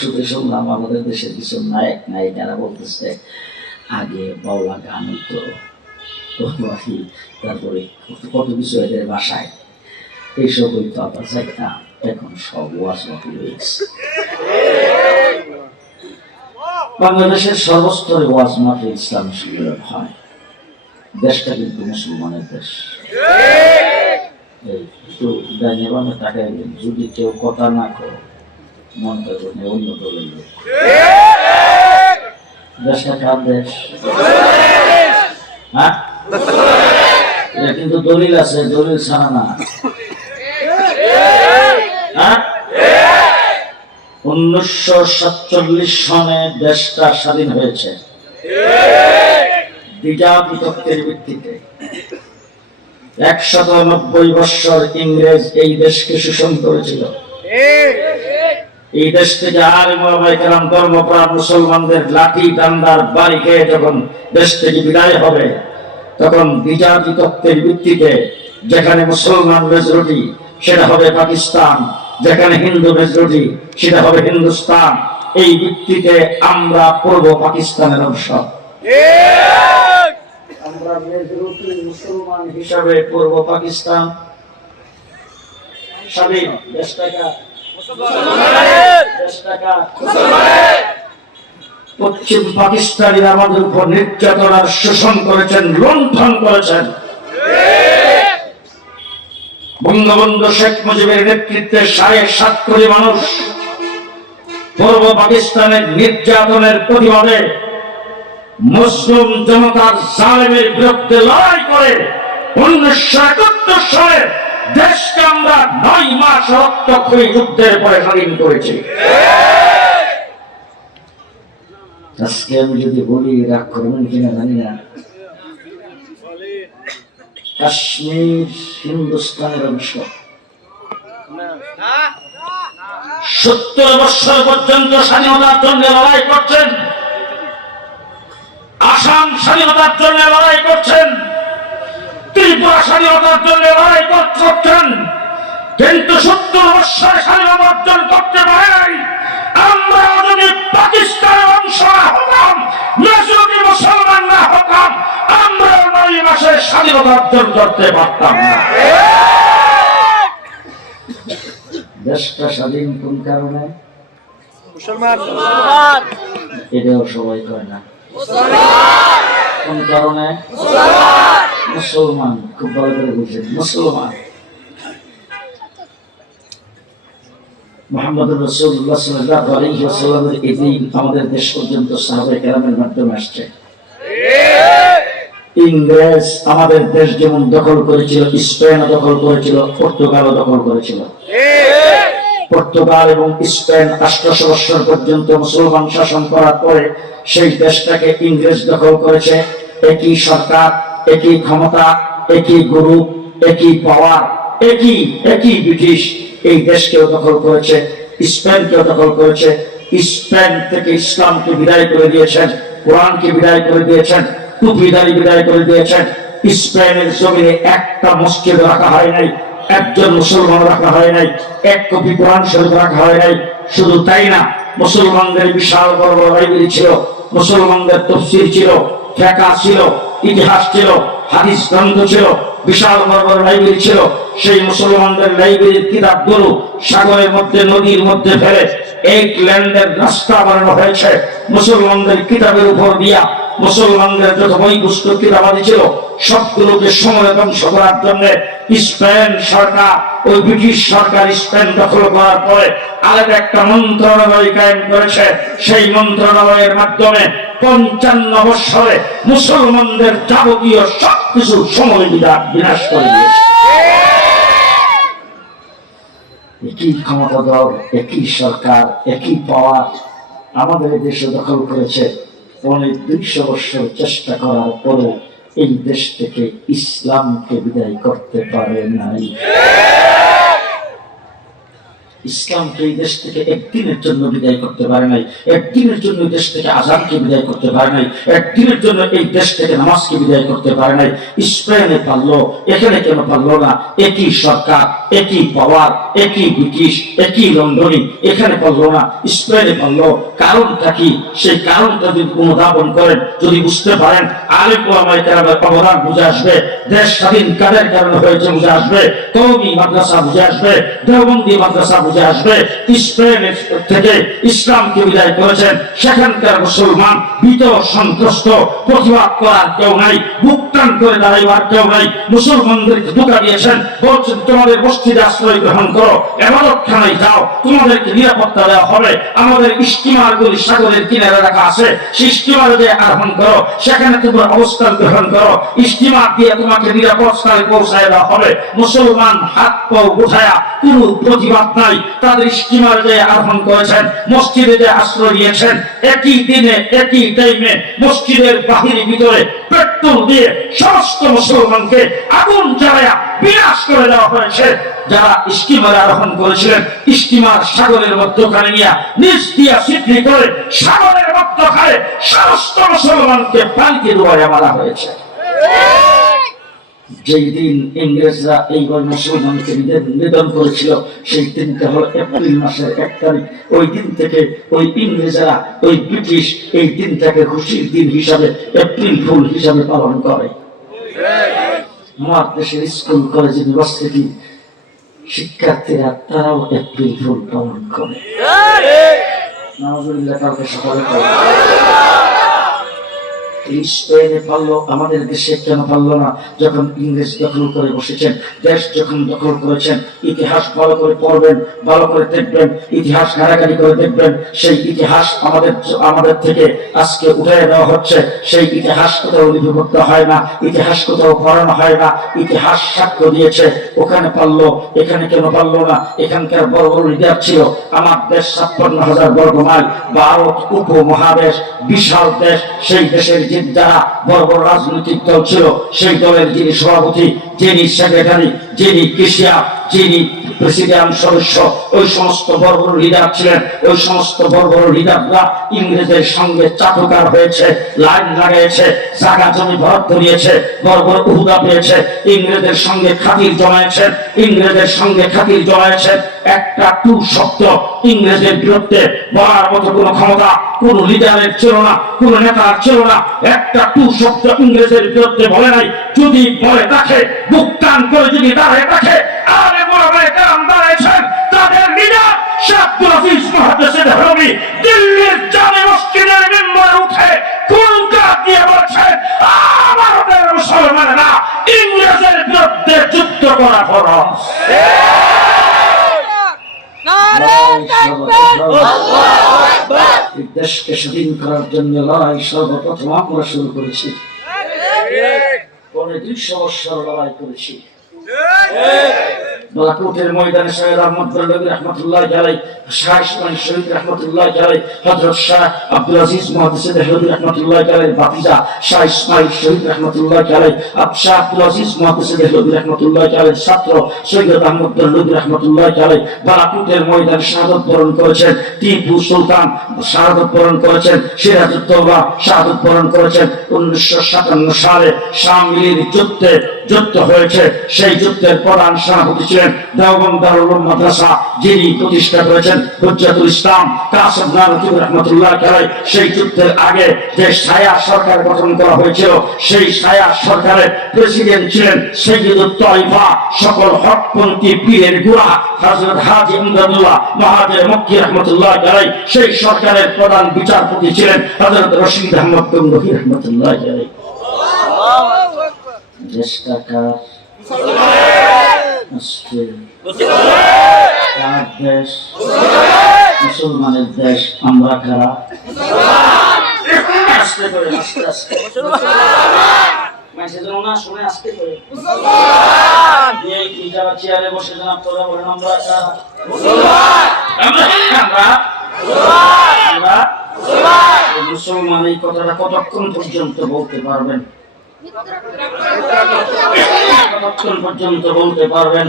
টকশোতে শুনলাম আমাদের দেশের কিছু নায়ক নায়িকারা বলতেছে আগে বাউলা গান হতো, তারপরে কত কিছু এদের বাসায় এইসব হইতো, আবার চাইতাম, এখন সব ওয়াজ মাহফিল হয়ে গেছে। বাংলাদেশের সর্বস্তরে ওয়াজ মাহফিল ইসলাম সম্মেলন হয়। দেশটা কিন্তু মুসলমানের দেশ। একটু ডাইনে তাকাই, যদি কেউ কথা না করে মনটা করবে অন্য দলের লোক। দেশটা কার দেশ? হ্যাঁ, এটা কিন্তু দলিল আছে, দলিল ছাড়া না। 1947 সনে দেশটা স্বাধীন হয়েছে দ্বিজা বিভক্তির ভিত্তিতে। 190 বৎসর ইংরেজ এই দেশকে শোষণ করেছিল। এই দেশ থেকে আলেম ওলামায়ে কেরাম ধর্মপ্রাণ মুসলমানদের লাঠি ডান্ডার বাড়ি খেয়ে যখন দেশ থেকে বিদায় হবে, তখন দ্বিজাতি তত্ত্বের ভিত্তিতে যেখানে মুসলমান মেজরিটি সেটা হবে পাকিস্তান, যেখানে হিন্দু মেজরিটি সেটা হবে হিন্দুস্তান। এই ভিত্তিতে আমরা পূর্ব পাকিস্তানের অংশ। আমরা মেজরিটি মুসলমান হিসাবে পূর্ব পাকিস্তান স্বাধীন। পশ্চিম পাকিস্তানিরা আমাদের উপর নির্যাতন আর শোষণ করেছেন, লুণ্ঠন করেছেন। বঙ্গবন্ধু শেখ মুজিবের নেতৃত্বে 7.5 কোটি মানুষ পূর্ব পাকিস্তানের নির্যাতনের প্রতিবাদে মুসলিম জনতার জালেমের বিরুদ্ধে লড়াই করে 1971 সালে দেশকে আমরা 9 মাস রক্তক্ষয়ী যুদ্ধের পরে স্বাধীন করেছি। আজকে আমি যদি বলি রাগ করবেন কিনা জানি না, কাশ্মীর হিন্দুস্তানের অংশ। 70 বছর পর্যন্ত স্বাধীনতার জন্য লড়াই করছেন, আসাম স্বাধীনতার জন্য লড়াই করছেন, ত্রিপুরা স্বাধীনতার জন্য লড়াই করছেন, কিন্তু 70 বছর স্বাধীনতা অর্জন করতে পারেন। আমরা যদি পাকিস্তানের অংশ হতাম, মেজরিটি মুসলমান না হতাম, আমরা 9 মাসের স্বাধীনতা অর্জন করতে পারতাম না। দেশটা স্বাধীন কোন কারণে? মুসলমান। এটাও সবাই কয় না। কোন কারণে? মুসলমান। খুব ভালো করে বুঝছেন, মুসলমান। মুহাম্মদ রাসূলুল্লাহ সাল্লাল্লাহু আলাইহি ওয়াসাল্লামের এই দিন আমাদের দেশ পর্যন্ত সাহাবায়ে কেরামের মাধ্যমে আসছে। ইংরেজ আমাদের দেশ যেমন দখল করেছিল, স্পেনও দখল করেছিল, পর্তুগালও দখল করেছিল। পর্তুগাল এবং স্পেন 800 বছর পর্যন্ত মুসলমান শাসন করার পরে সেই দেশটাকে ইংরেজ দখল করেছে। একই সরকার, একই ক্ষমতা, একই গ্রুপ, একই পাওয়ার, একই ব্রিটিশ এই দেশকেও দখল করেছে, স্পেনকেও দখল করেছে। স্পেন থেকে ইসলামকে বিদায় করে দিয়েছেন, কোরআনকে বিদায় করে দিয়েছেন, টুপিদারি বিদায় করে দিয়েছেন। স্পেনের জমিনে একটা মসজিদ রাখা হয় নাই, একজন মুসলমান রাখা হয় নাই, এক কপি কোরআন শরীফ রাখা হয় নাই। শুধু তাই না, মুসলমানদের বিশাল বড় বড় লাইব্রেরি ছিল, মুসলমানদের তাফসীর ছিল, ফিকহ ছিল, ইতিহাস ছিল, হাদিস গ্রন্থ ছিল, বিশাল বড় বড় লাইব্রেরি ছিল। সেই মুসলমানদের লাইব্রেরির কিতাবগুলো সাগরের মধ্যে, নদীর মধ্যে ফেলে এক ল্যান্ডের রাস্তা বানানো হয়েছে মুসলমানদের কিতাবের উপর দিয়া। মুসলমানদের যত বই পুস্তক কিতাবাদি ছিল সবগুলোকে সময় ধ্বংস করার জন্য স্পেন সরকার, ওই ব্রিটিশ সরকার স্পেন দখল করার পরে আলাদা একটা মন্ত্রণালয় কায়েম করেছে। সেই মন্ত্রণালয়ের মাধ্যমে 55 বছরে মুসলমানদের যাবতীয় সবকিছু সময় বিনাশ করে দিয়েছে। একই ক্ষমতা দল, একই সরকার, একই পাওয়ার আমাদের দেশে দখল করেছে। অনেক 200 বছর চেষ্টা করার পরে এই দেশ থেকে ইসলামকে বিদায় করতে পারে নাই। ইসলামকে এই দেশ থেকে একদিনের জন্য বিদায় করতে পারে নাই, একদিনের জন্য এই দেশ থেকে আজানকে বিদায় করতে পারে নাই, একদিনের জন্য এই দেশ থেকে নামাজকে বিদায় করতে পারে নাই। স্পেনে পারলো, এখানে কেন পারলো না? একই সরকার, একই পাওয়ার, একই ব্রিটিশ, একই লন্ডনী, এখানে পারলো না, স্পেনে পারলো। কারণটা কি? সেই কারণটা যদি অনুধাবন করেন, যদি বুঝতে পারেন, আলেম ওলামায়ে কেরামের অবদান বুঝে আসবে। দেশ স্বাধীন কাদের কারণে হয়েছে বুঝে আসবে, কওমি মাদ্রাসা বুঝে আসবে, দেওবন্দি মাদ্রাসা বুঝে আসবে। স্পেন থেকে ইসলামকে বিদায় করেছেন, সেখানকার মুসলমান ভীত সন্ত্রস্ত, প্রতিবাদ করার কেউ নাই, বুক টান করে দাঁড়াইবার কেউ নাই। মুসলমানদেরকে ধোঁকা দিয়েছেন, বলছেন তোমাদের মসজিদে আশ্রয় গ্রহণ করো, ইবাদতখানায় যাও, তোমাদেরকে নিরাপত্তা দেওয়া হবে। আমাদের স্টিমারগুলি সাগরের কিনারে রাখা আছে, সেই স্টিমারে যে আরোহণ করো, সেখানে তোমার অবস্থান গ্রহণ করো, স্টিমার দিয়ে তোমাকে নিরাপদ স্থানে পৌঁছায় দেওয়া হবে। মুসলমান হাত পাও উঠায়া কোনো প্রতিবাদ নাই, তাদের স্টিমারে যে আরোহণ করেছেন, মসজিদে যে আশ্রয় নিয়েছেন, একই দিনে একই টাইমে মসজিদের বাহিরে ভিতরে পেট্রোল দিয়ে সমস্ত মুসলমানকে আগুন জ্বালায়া বিনাশ করে দেওয়া হয়েছে। যারা স্টিমারে আরোহণ করেছিলেন, স্টিমার সাগরের মধ্যখানে নিয়ে নিচ দিয়া সিদ্ধি করে সাগরের মধ্যখানে সমস্ত মুসলমানকে পানিতে ডুবাইয়া মারা হয়েছে। যেই দিন ইংরেজরা এইবার মুসলমানকে নিধন করেছিল, সেই দিনটা হলো এপ্রিল মাসের 1 তারিখ। ওই দিন থেকে ওই ইংরেজরা, ওই ব্রিটিশ এই দিনটাকে খুশির দিন হিসাবে, এপ্রিল ফুল হিসাবে পালন করে। আমার দেশের স্কুল, কলেজ, ইউনিভার্সিটি শিক্ষার্থীরা তারাও এপ্রিল ফুল পালন করে। নাউজুবিল্লাহ, কালকে সকালে স্পেনে পারলো, আমাদের দেশে কেন পারলো না? যখন ইংরেজ দখল করে বসেছেন, দেশ যখন দখল করেছেন, ইতিহাস ভালো করে পড়বেন, ভালো করে দেখবেন, ইতিহাস ঘাটাঘাটি করে দেখবেন। সেই ইতিহাস আমাদের থেকে আজকে উঠে দেওয়া হচ্ছে। সেই ইতিহাস কোথাও লিপিবদ্ধ হয় না, ইতিহাস কোথাও পড়ানো হয় না। ইতিহাস সাক্ষ্য দিয়েছে ওখানে পারলো, এখানে কেন পারলো না? এখানকার বড় বড় লিডার ছিল। আমার দেশ 56,000 বর্গ মাইল, ভারত উপমহাদেশ, বিশাল দেশ। সেই দেশের যারা বড় বড় রাজনৈতিক দল ছিল, সেই দলের যিনি সভাপতি, যিনি সেক্রেটারি, যিনি কেশিয়ার, যিনি প্রেসিডেন্ট সদস্য, ওই সমস্ত বড় বড় লিডার ছিলেন। ওই সমস্ত বড় বড় লিডাররা ইংরেজের সঙ্গে চাটুকার হয়েছে, লাইন লাগাইছে, জায়গা জমি ভর ধরিয়েছে, বড় বড় উহুদা পেয়েছে, ইংরেজের সঙ্গে খাতির জমায়েছেন, ইংরেজের সঙ্গে খাতির জমায়েছেন। একটা টু শব্দ ইংরেজের বিরুদ্ধে বলার মতো কোনো ক্ষমতা কোন লিডারের ছিল না, কোন নেতার ছিল না। একটা টু শব্দ ইংরেজের বিরুদ্ধে বলে নাই। যদি বলে তাকে বুক টান করে যদি দাঁড়িয়ে থাকে, আরে ওলামায়ে কেরাম দাঁড়িয়েছেন, তাদের লিডার শেখ আব্দুল আজিজ মুহাদ্দিস দেহলভী দিল্লির জামে মসজিদের মিম্বরে উঠে কুলকা দিয়ে বলছেন, ভারতের মুসলমানেরা ইংরেজের বিরুদ্ধে যুদ্ধ করা ফরজ। দেশকে স্বাধীন করার জন্য লড়াই সর্বপ্রথম আমরা শুরু করেছি। 200 বছর লড়াই করেছি। বালাকোটের ময়দানে সৈয়দ আহমদ বেরলভী রাহমাতুল্লাহ আলাইহি, শাহ ইসমাইল শরীফ রাহমাতুল্লাহ আলাইহি, হযরত শাহ আব্দুল আজিজ মুহাদ্দিস দেহলভী রাহমাতুল্লাহ আলাইহি ভাতিজা শাহ ইসমাইল শরীফ রাহমাতুল্লাহ আলাইহি, শাহ আব্দুল আজিজ মুহাদ্দিস দেহলভী রাহমাতুল্লাহ আলাইহি ছাত্র সৈয়দ আহমদ বেরলভী রাহমাতুল্লাহ আলাইহি বালাকোটের ময়দানে শাহাদাত বরণ করেছেন। টিপু সুলতান শাহাদাত বরণ করেছেন। সিরাজউদ্দৌলা শাহাদাত বরণ করেছেন। 1957 সালে শামিলির যুদ্ধ হয়েছে। সেই যুদ্ধের প্রধান সেনাপতি ছিলেন দেওবন্দ দারুল উলুম মাদ্রাসা, যিনি প্রতিষ্ঠা করেছেন হুজ্জাতুল ইসলাম কাসেম নানভী রাহমাতুল্লাহ আলাইহি। সেই যুদ্ধের আগে যে ছায়া সরকার গঠন করা হয়েছিল, সেই ছায়া সরকারের প্রেসিডেন্ট ছিলেন সৈয়দুত তাইফা, সকল হকপন্থী পীরের গুরা হযরত হাজী ইমদাদুল্লাহ মহাজের মক্কি রাহমাতুল্লাহ আলাইহি। সেই সরকারের প্রধান বিচারপতি ছিলেন হযরত রশিদ আহমদ গঙ্গোহী রাহমাতুল্লাহ আলাইহি। দেশটা কার? দেশ মুসলমানের দেশ। আমরা কারা? আস্তে করে, আস্তে আস্তে শুনে আসতে করে যারা চেয়ারে বসে যান আপনারা বলেন আমরা কারা? মুসলমান। এই কথাটা কতক্ষণ পর্যন্ত বলতে পারবেন? কতক্ষণ পর্যন্ত বলতে পারবেন?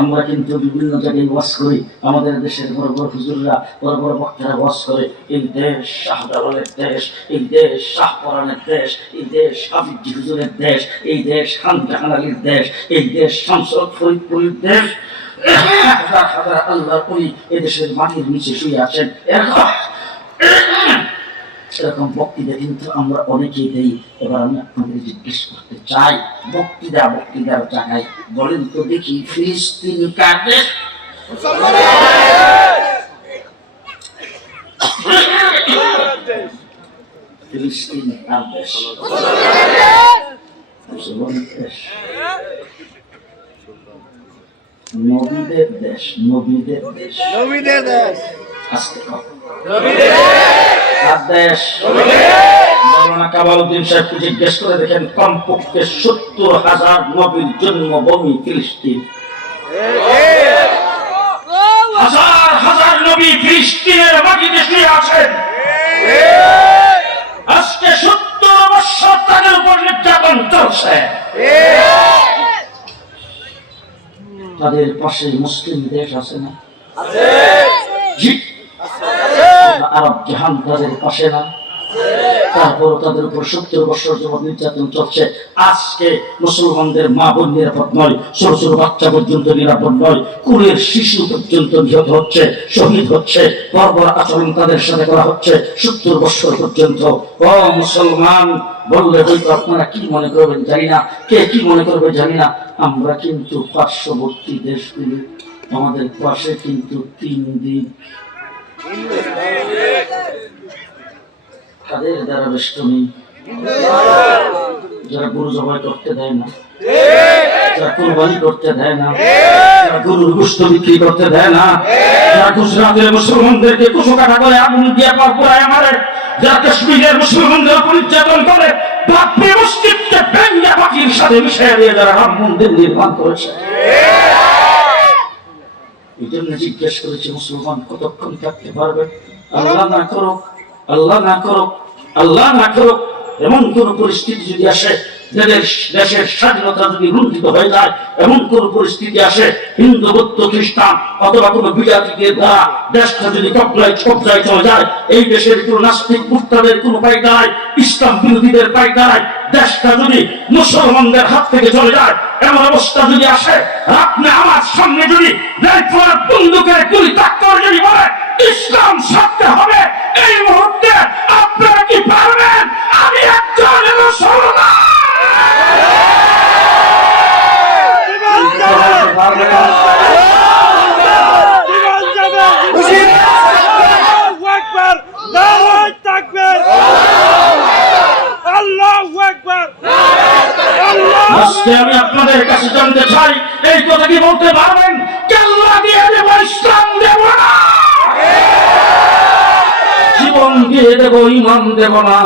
আমরা কিন্তু বিভিন্ন জায়গায় ওয়াজ করি, আমাদের দেশের বড় বড় হুজুররা বড় বড় বক্তারা ওয়াজ করে, এই দেশ শাহজালালের দেশ, এই দেশ শাহপরানের দেশ, এই দেশ হাফিজ হুজুরের দেশ, এই দেশ খান জাহান আলীর দেশ, এই দেশ শামসুল ফরিদপুরের দেশ। হাজার হাজার আল্লাহর ওলি এদেশের মাটির নিচে শুয়ে আছেন। এরকম বক্তৃতা কিন্তু আমরা অনেকেই দেই। এবার আমি আপনাদের জিজ্ঞেস করতে চাই, বক্তৃতার জায়গায় বলেন তো দেখি, ফিলিস্তিন কার দেশ? ফিলিস্তিন কার দেশ? মুসলমানের দেশ, নবীদের দেশ, নবীদের দেশ, নবীদের দেশ। আজকে কামালউদ্দিন সাহেবকে জিজ্ঞেস করে দেখেন, কমপক্ষে 70,000 নবীর জন্মভূমি ফিলিস্তিন। হাজার হাজার নবী ফিলিস্তিনের মাটিতে শুয়ে আছেন। আজকে 70 বছর তাদের উপর নির্যাতন চলছে। তাদের পাশে মুসলিম দেশ আছে না? আরব জাহান তাদের পাশে না? তারপর তাদের উপর 70 বছর যাবৎ নির্যাতন চলছে। আজকে মুসলমানদের মা বোন নিরাপদ নয়, ছোট ছোট বাচ্চা পর্যন্ত নিরাপদ নয়, কুলের শিশু পর্যন্ত নিহত হচ্ছে, শহীদ হচ্ছে, বর্বর আচরণ তাদের সাথে করা হচ্ছে 70 বছর পর্যন্ত। ও মুসলমান, বললে হয়তো আপনারা কি মনে করবেন জানি না, কে কি মনে করবে জানি না, আমরা কিন্তু পার্শ্ববর্তী দেশগুলি, আমাদের পাশে কিন্তু 3 দিন তাদের দ্বারা বেষ্টনী, যারা গরু জবাই করতে দেয় না, যারা কুরবানি করতে দেয় না, যারা গরুর গোশত বিক্রি করতে দেয় না, যারা গুজরাটের মুসলমানদেরকে কুচো কাটা করে আগুন দিয়ে পুরায় মারে, যারা কাশ্মীরের মুসলমানদের উপর নির্যাতন করে, বাবরি মসজিদকে ভেঙে মাটির সাথে মিশিয়ে দিয়ে যারা রাম মন্দির নির্মাণ করেছে। এই জন্য জিজ্ঞেস করেছি, মুসলমান কতক্ষণ থাকতে পারবে? আল্লাহ না করুক, আল্লাহ না করুক, আল্লাহ না করুক এমন কোন পরিস্থিতি যদি আসে, দেশের স্বাধীনতা যদি লুণ্ঠিত হয়ে যায়, এমন কোন পরিস্থিতি আসে, হিন্দু বৌদ্ধ খ্রিস্টান অথবা কোন বিজাতিদের দ্বারা দেশটা যদি কবজায় চলে যায়, এই দেশের কোন নাস্তিক মুরতাদের কোন পাই দাঁড়ায়, ইসলাম বিরোধীদের পাই দাঁড়ায়, দেশটা যদি মুসলমানদের হাত থেকে চলে যায়, এমন অবস্থা যদি আসে, আপনি আমার সামনে যদি বন্দুকের গুলি তাক করে যদি বলে ইসলাম ছাড়তে হবে, এই মুহূর্তে আপনারা কি পারবেন? আমি একজন মুসলমান। আজকে আমি আপনাদের কাছে জানতে চাই, এই কথা কি বলতে পারবেন? আল্লাহ দিয়ে দেব, ইসলাম দেব না, জীবন দিয়ে দেব, ইমান দেব না।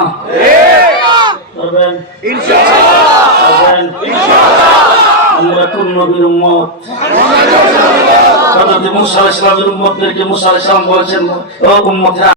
আমরা কোন নবীর উম্মত? হযরত মুসা আলাইহিস সালামের উম্মতদেরকে মুসা আলাইহিস সালাম বলেছেন, ও উম্মতেরা